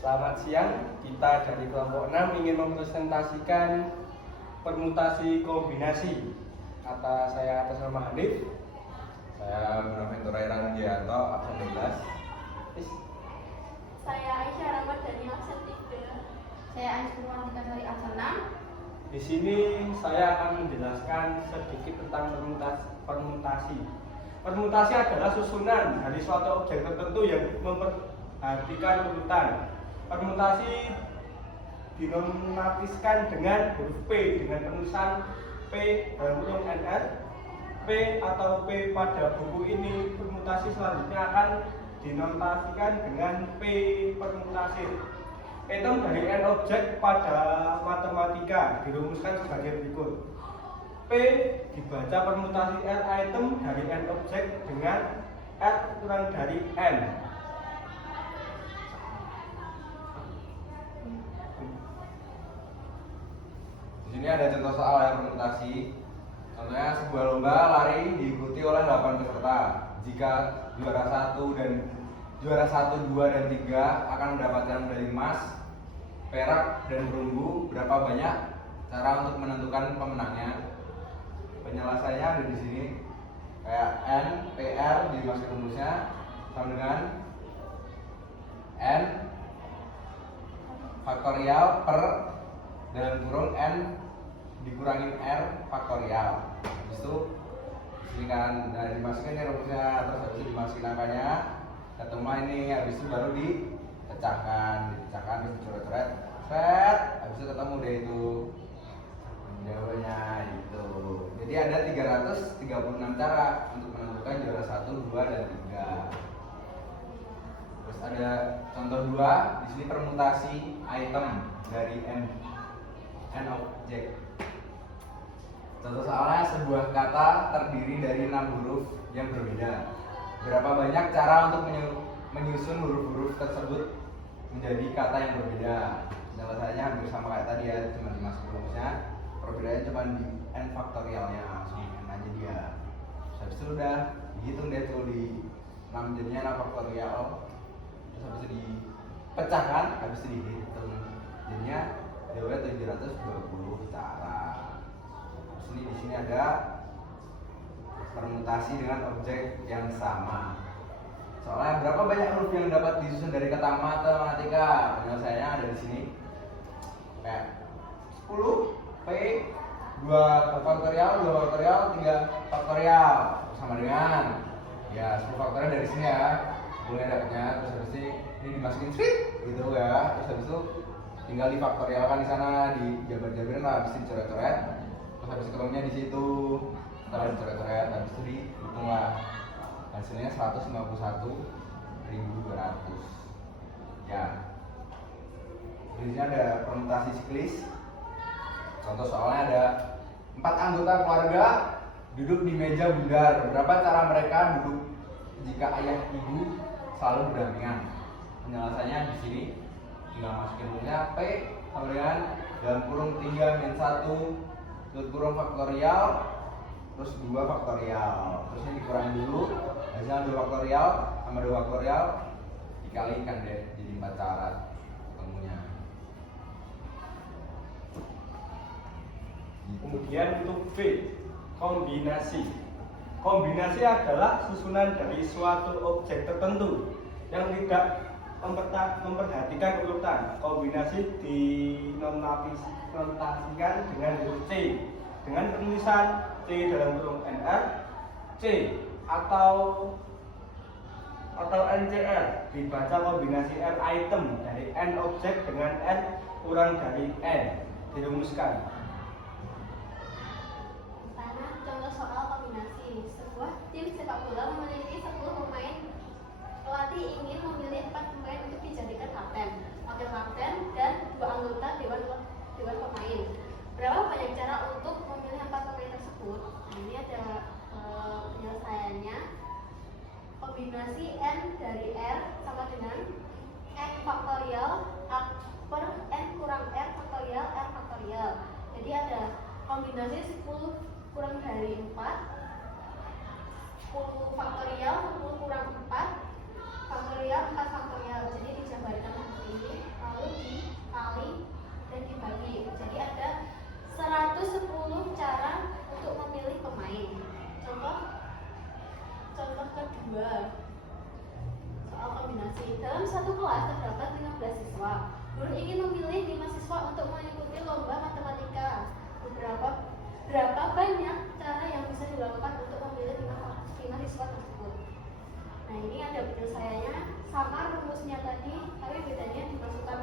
Selamat siang, kita dari kelompok 6 ingin mempresentasikan permutasi kombinasi. Saya atas nama Hanif. Saya Bonaventura Irang Gianto, absen 12. Saya Aisyah Rahmat dari absen 3. Saya Aisyah Rahmat dari absen 6. Di sini saya akan menjelaskan sedikit tentang permutasi. Permutasi adalah susunan dari suatu objek tertentu yang memperhatikan urutan. Permutasi dinominatiskan dengan huruf P dengan penulisan P dalam kurung NR. P atau P pada buku ini permutasi selanjutnya akan dinominasikan dengan P permutasi. Item dari N objek pada matematika dirumuskan sebagai berikut. P dibaca permutasi R item dari N objek dengan R kurang dari N. Di sini ada contoh soal yang permutasi. Contohnya sebuah lomba lari diikuti oleh 8 peserta. Jika juara 1, 2 dan 3 akan mendapatkan medali emas, perak dan perunggu, berapa banyak cara untuk menentukan pemenangnya? Penyelesaiannya ada di sini. Kayak N, PR dimasukin rumusnya sama dengan N faktorial per dalam kurung N dikurangin R faktorial. Habis itu disini kan dimasukin nih rumusnya, terus habis itu dimasukin angkanya, ketemu ini, habis itu baru dipecahkan terus dicoret-coret, habis itu ketemu deh itu jawabannya itu. Jadi ada 336 cara untuk menentukan juara 1, 2, dan 3. Terus ada contoh 2, di sini permutasi item dari N objek. Contoh soalnya sebuah kata terdiri dari 6 huruf yang berbeda. Berapa banyak cara untuk menyusun huruf-huruf tersebut menjadi kata yang berbeda? Penyelesaiannya hampir sama kayak tadi ya, cuma dimasukin rumusnya. Perbedaannya cuma di N faktorialnya, langsung N aja dia. Habis itu udah dihitung deh tuh di 6 jadinya 6 faktorial. Terus habis itu dipecahkan, habis itu dihitung. Jadinya jawabnya 720 cara. Di sini ada permutasi dengan objek yang sama. Soalnya berapa banyak huruf yang dapat disusun dari kata matematika? Penyelesaiannya ada di sini. Kayak 10 P 2 faktorial, 3 faktorial sama dengan ya 10 faktorial dari sini ya. Mulai dapatnya, terus habis ini dimasukin sweet gitu ya. Terus habis itu tinggal difaktorialkan di sana, dijabar-jabarin lah, habis itu coret-coret. Terus habis ketemunya di situ, setelah dicoret-coret, habis itu dihitung lah. Hasilnya 151.200. Ya. Di sini ada permutasi siklis. Contoh soalnya ada 4 anggota keluarga duduk di meja bundar. Berapa cara mereka duduk jika ayah ibu selalu berdampingan? Penyelesaiannya di sini. Tinggal masukin rumusnya P sama dengan dalam kurung 3 min 1 tutup kurung faktorial terus 2 faktorial, terus ini dikurangin dulu, hasilnya 2 faktorial sama 2 faktorial dikalikan deh jadi 4 cara ketemunya. Kemudian untuk B, kombinasi. Kombinasi adalah susunan dari suatu objek tertentu yang tidak memperhatikan urutan. Kombinasi dinominasikan dengan huruf C dengan penulisan C dalam kurung NR, C atau NCR dibaca kombinasi R item dari N objek dengan N kurang dari N dirumuskan. Pertama, contoh soal kombinasi. Sebuah tim sepak bola memiliki 10 pemain. Pelatih ingin memilih 4 pemain untuk dijadikan kapten, wakil kapten, dan 2 anggota dewan pemain. Berapa banyak cara untuk memilih 4 pemain tersebut? Nah, ini ada penyelesaiannya. Kombinasi N dari R sama dengan N faktorial per N kurang R faktorial R faktorial. Jadi ada kombinasi 10 kurang dari 4, 10 faktorial, 10 kurang 4 faktorial, 4 faktorial. Jadi dijabarkan seperti ini. 110 cara untuk memilih pemain. Contoh kedua, soal kombinasi. Dalam satu kelas terdapat 15 siswa. Guru ingin memilih 5 siswa untuk mengikuti lomba matematika. Berapa banyak cara yang bisa dilakukan untuk memilih 5 siswa tersebut? Nah, ini ada penyelesaiannya sama rumusnya tadi, tapi bedanya dimasukkan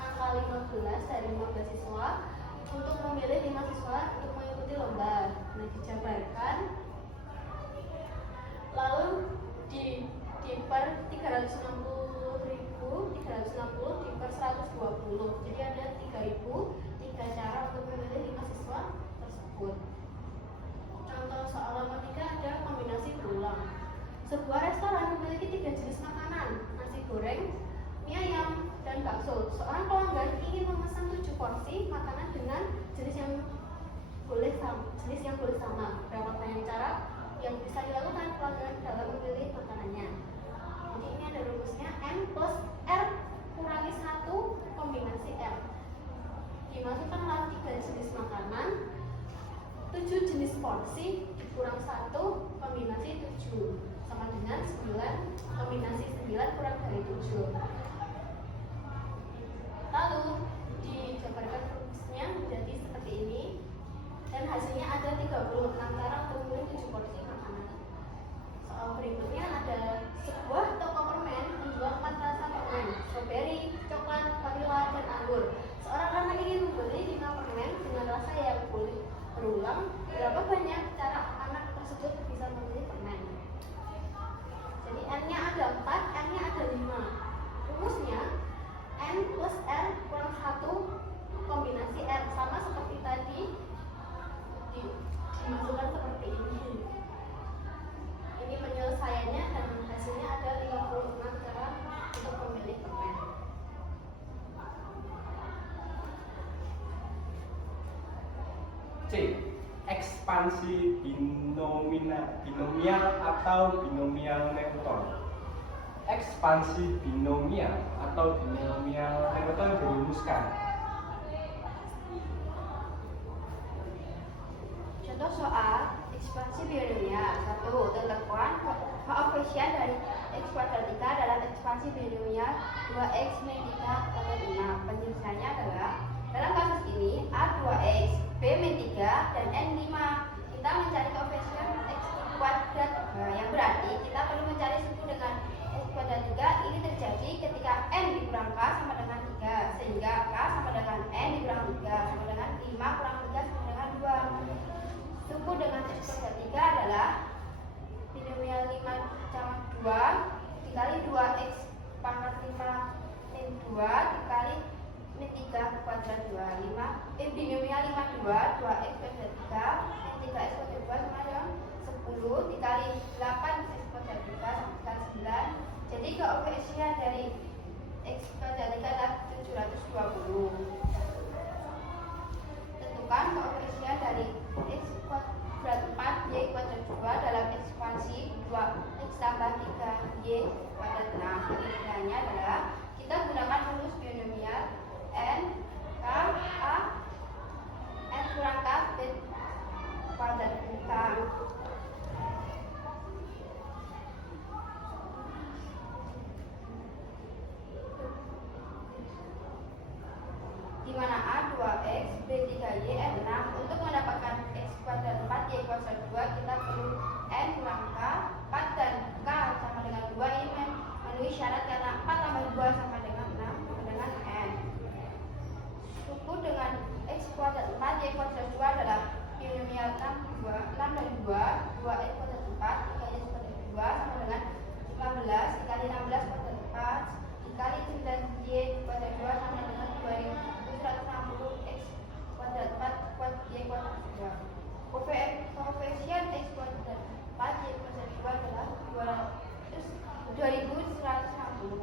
angka 15 dari 15 siswa untuk memilih 5 siswa untuk mengikuti lomba. Nah, dijabarkan lalu di per 360.000 di per 120. Jadi ada 3 cara untuk memilih 5 siswa tersebut. Contoh soal matematika ada kombinasi berulang. Sebuah restoran memiliki 3 jenis makanan, nasi goreng, mie ayam, dan bakso. Seorang pelanggan ingin memesan 7 porsi makanan dengan jenis yang boleh sama. Berapa banyak cara yang bisa dilakukan pelanggan dalam memilih makanannya? Jadi ini ada rumusnya N plus R kurangi 1 kombinasi R. Dimasukkanlah 3 jenis makanan, 7 jenis porsi dikurang 1 kombinasi 7 sama dengan 9 kombinasi 9 kurang dari 7. Lalu dijabarkan rumusnya menjadi seperti ini, dan hasilnya ada 36 cara untuk memilih 7 porsi makanan. Soal berikutnya ada sebuah toko permen menjual 4 rasa permen, strawberry, coklat, vanila, dan anggur. Seorang anak ingin membeli 5 permen dengan rasa yang boleh berulang. Berapa banyak cara anak tersebut bisa memilih permen? Jadi N-nya ada 4, N-nya ada 5. Rumusnya N plus R kurang 1 kombinasi R, sama seperti tadi, dimasukkan seperti ini. Ini penyelesaiannya dan hasilnya ada 56 cara untuk memilih permen. C. Ekspansi binomial atau binomial Newton. Ekspansi binomial atau binomial Newton dirumuskan. Contoh soal ekspansi binomial. 1. Tentukan koefisien dari x kuadrat 3 dalam ekspansi binomial 2x min 3 kuadrat 5. Penyelesaiannya adalah, dalam kasus ini A 2x, B min 3, dan N 5. Kita mencari koefisien x kuadrat 3, yang berarti kita perlu mencari suku dengan x kuadrat 3. Ini terjadi ketika N dikurang K sama dengan 3, sehingga K sama dengan N dikurang 3 sama dengan 5 kurang 3 sama dengan 2. Suku dengan x kuadrat 3 adalah binomial 5 sama 2 dikali 2x pangkat 5 min 2 dikali min 3 kuadrat 2. Binomial 52 2x kuadrat 3 min 3x kuadrat 2 sama dengan 10 dikali 8x kuadrat 3 sama dengan 9. Jadi koefisien dari x kuadrat 3 adalah 720. Tentukan koefisien dari x kuadrat 4 y kuadrat 2 dalam ekspansi 2x tambah 3y kuadrat 6. Penyelesaiannya adalah kita gunakan rumus binomial N K A N kurang K B kuadrat K. Di mana A 2x, B 3y, N 6. Untuk mendapatkan x kuadrat 4 y kuadrat 2 kita perlu N kurang K, 4 dan K sama dengan 2. Ini memenuhi syarat karena 4 tambah 2 sama dengan 6 sama dengan N. Suku dengan x kuadrat 4 y kuadrat 2 adalah binomial 6 dan 2 2x kuadrat 4 3y kuadrat 2 sama dengan 15 dikali 16 kuadrat 4 dikali 9y kuadrat 2 sama dengan 2160 x kuadrat 4 kuadrat y kuadrat 2. Koefisien x kuadrat 4 y kuadrat 2 adalah 2160.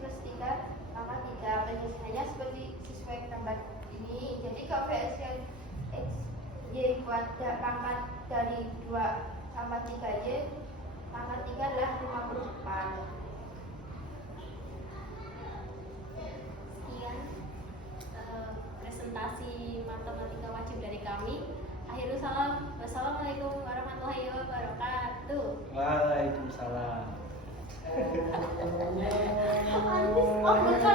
plus 3 pangkat 3. Penyelesaiannya seperti sesuai gambar ini. Jadi koefisien X Y kuadrat pangkat dari 2 tambah 3Y pangkat 3 adalah 54. Sekian presentasi matematika wajib dari kami. Akhirul salam. Wassalamualaikum warahmatullahi wabarakatuh. Waalaikumsalam. Oh, bukan.